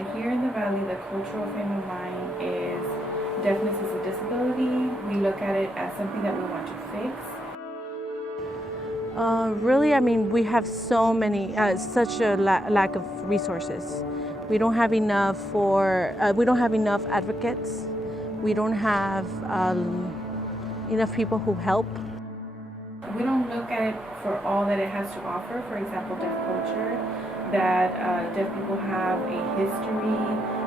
Here in the Valley, the cultural frame of mind is deafness is a disability. We look at it as something that we want to fix. Really, I mean, we have so many, such a lack of resources. We don't have enough we don't have enough advocates. We don't have enough people who help. We don't look at it for all that it has to offer. For example, deaf culture, that deaf people have a history,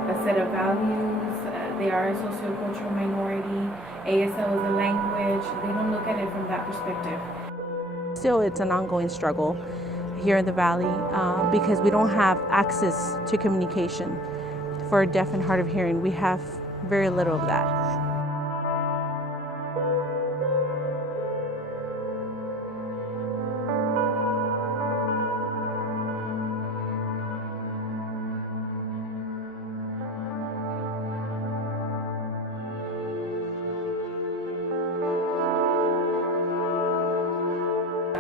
a set of values. They are a sociocultural minority. ASL is a language. They don't look at it from that perspective. Still, it's an ongoing struggle here in the Valley because we don't have access to communication. For deaf and hard of hearing, we have very little of that.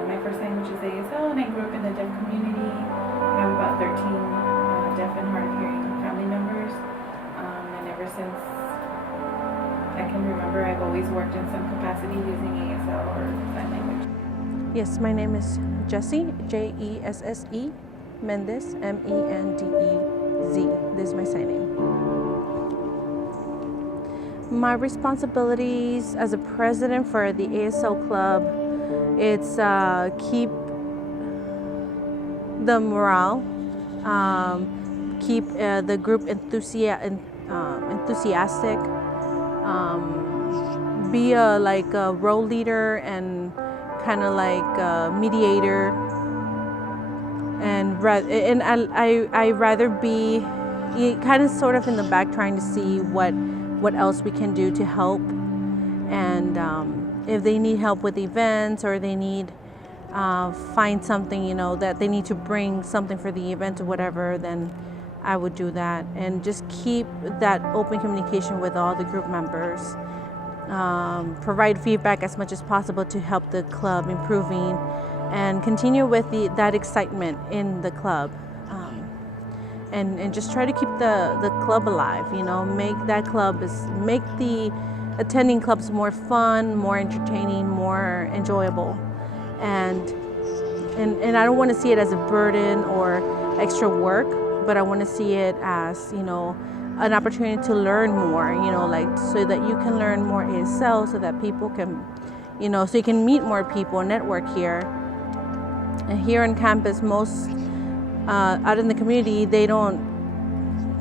My first language is ASL, and I grew up in the deaf community. I have about 13 deaf and hard of hearing family members, and ever since I can remember, I've always worked in some capacity using ASL or sign language. Yes, my name is Jessie, Jesse, Mendez, Mendez. This is my sign name. My responsibilities as a president for the ASL Club, it's keep the morale, keep the group enthusiastic, be like a role leader and kind of like a mediator, and I rather be kind of sort of in the back trying to see what else we can do to help, and if they need help with events or they need find something, that they need to bring something for the event or whatever, then I would do that, and just keep that open communication with all the group members. Provide feedback as much as possible to help the club improving, and continue with that excitement in the club, and just try to keep the club alive. Make the attending clubs more fun, more entertaining, more enjoyable, and I don't want to see it as a burden or extra work, but I want to see it as an opportunity to learn more, so that you can learn more ASL, so that people can, so you can meet more people, network here. And here on campus, most out in the community,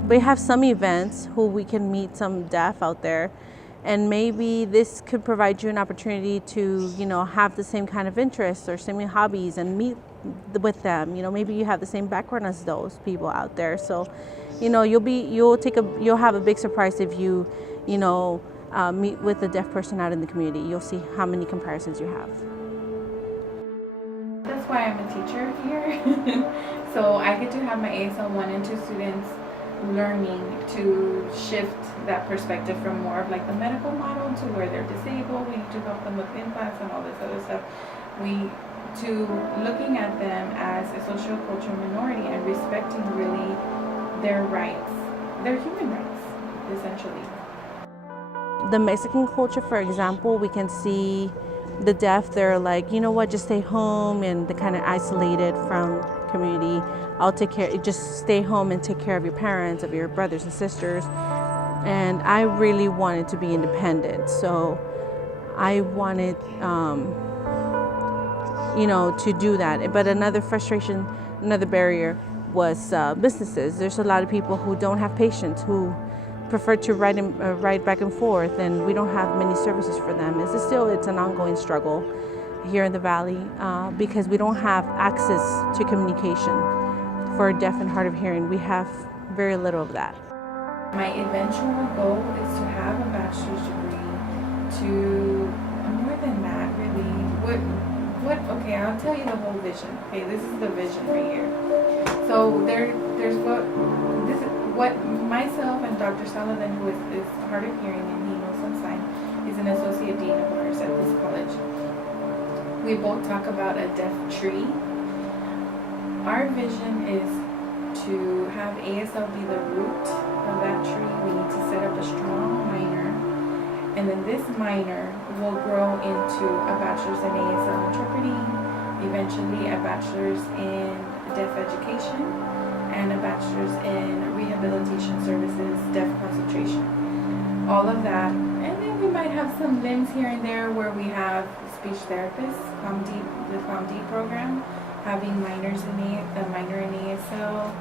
we have some events who we can meet some deaf out there, and maybe this could provide you an opportunity to, have the same kind of interests or same hobbies and meet with them. Maybe you have the same background as those people out there. So, you'll have a big surprise if you, meet with a deaf person out in the community. You'll see how many comparisons you have. That's why I'm a teacher here. So I get to have my ASL 1 and 2 students learning to shift that perspective from more of like the medical model to where they're disabled. We need to help them with implants and all this other stuff. To looking at them as a sociocultural minority and respecting really their rights, their human rights, essentially. The Mexican culture, for example, we can see the deaf, they're like, just stay home, and they're kind of isolated from community. I'll take care, just stay home and take care of your parents, of your brothers and sisters. And I really wanted to be independent. So I wanted, to do that. But another frustration, another barrier was businesses. There's a lot of people who don't have patience, who prefer to ride back and forth, and we don't have many services for them. It's an ongoing struggle here in the Valley because we don't have access to communication. For deaf and hard of hearing, we have very little of that. My eventual goal is to have a bachelor's degree, more than that really. Okay, I'll tell you the whole vision. Okay, this is the vision right here. So there's what myself and Dr. Sullivan, who is hard of hearing and he knows some sign, is an associate dean of ours at this college. We both talk about a deaf tree. Our vision is to have ASL be the root of that tree, we need to set up a strong minor, and then this minor will grow into a bachelor's in ASL interpreting, eventually a bachelor's in deaf education, and a bachelor's in rehabilitation services, deaf concentration. All of that, and then we might have some limbs here and there where we have speech therapists, the ComD program, having minors in a minor in ASL.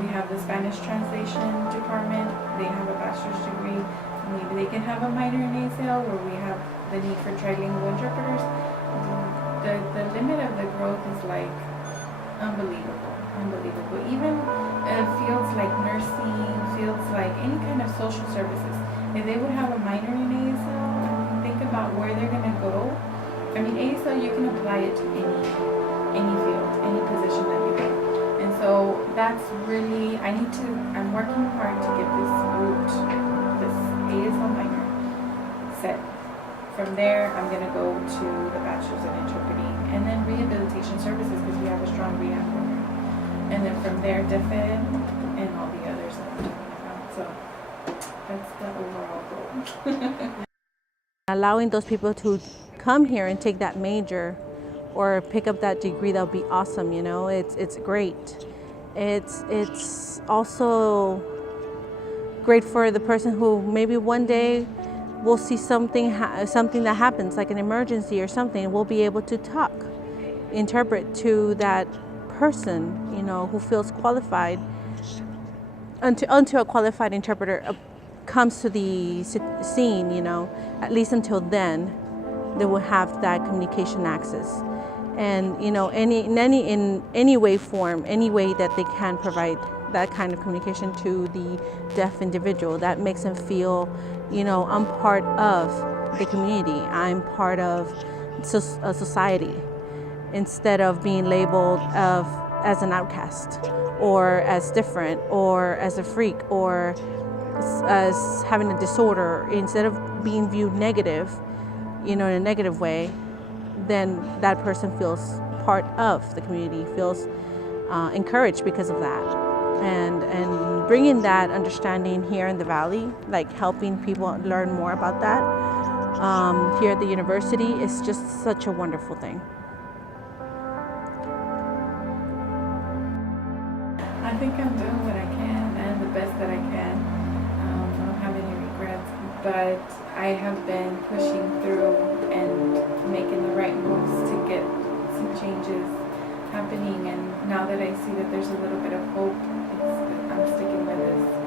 We have the Spanish translation department. They have a bachelor's degree. Maybe they can have a minor in ASL where we have the need for trilingual interpreters. The limit of the growth is like unbelievable. Even fields like nursing, fields like any kind of social services, if they would have a minor in ASL, think about where they're going to go. I mean, ASL, you can apply it to any field, any position that you get. And so that's really, I'm working hard to get this root, this ASL minor set. From there, I'm going to go to the bachelor's in interpreting and then rehabilitation services because we have a strong rehab program. And then from there, deaf ed and all the others that I'm talking about. So that's the overall goal. Allowing those people to come here and take that major or pick up that degree, that would be awesome. You know, it's great. It's also great for the person who maybe one day will see something that happens, like an emergency or something, and we'll be able to interpret to that person, you know, who feels qualified, until a qualified interpreter comes to the scene, you know. At least until then, they will have that communication access, and you know, in any way form, any way that they can provide that kind of communication to the deaf individual, that makes them feel, you know, I'm part of the community, I'm part of a society, instead of being labeled as an outcast, or as different, or as a freak, or as having a disorder. Instead of being viewed negative, you know, in a negative way, then that person feels part of the community, feels encouraged because of that. And bringing that understanding here in the Valley, like helping people learn more about that here at the university, is just such a wonderful thing. I think I'm doing what I can and the best that I can. I don't have any regrets, but I have been pushing through and making the right moves to get some changes happening. And now that I see that there's a little bit of hope, I'm sticking with this.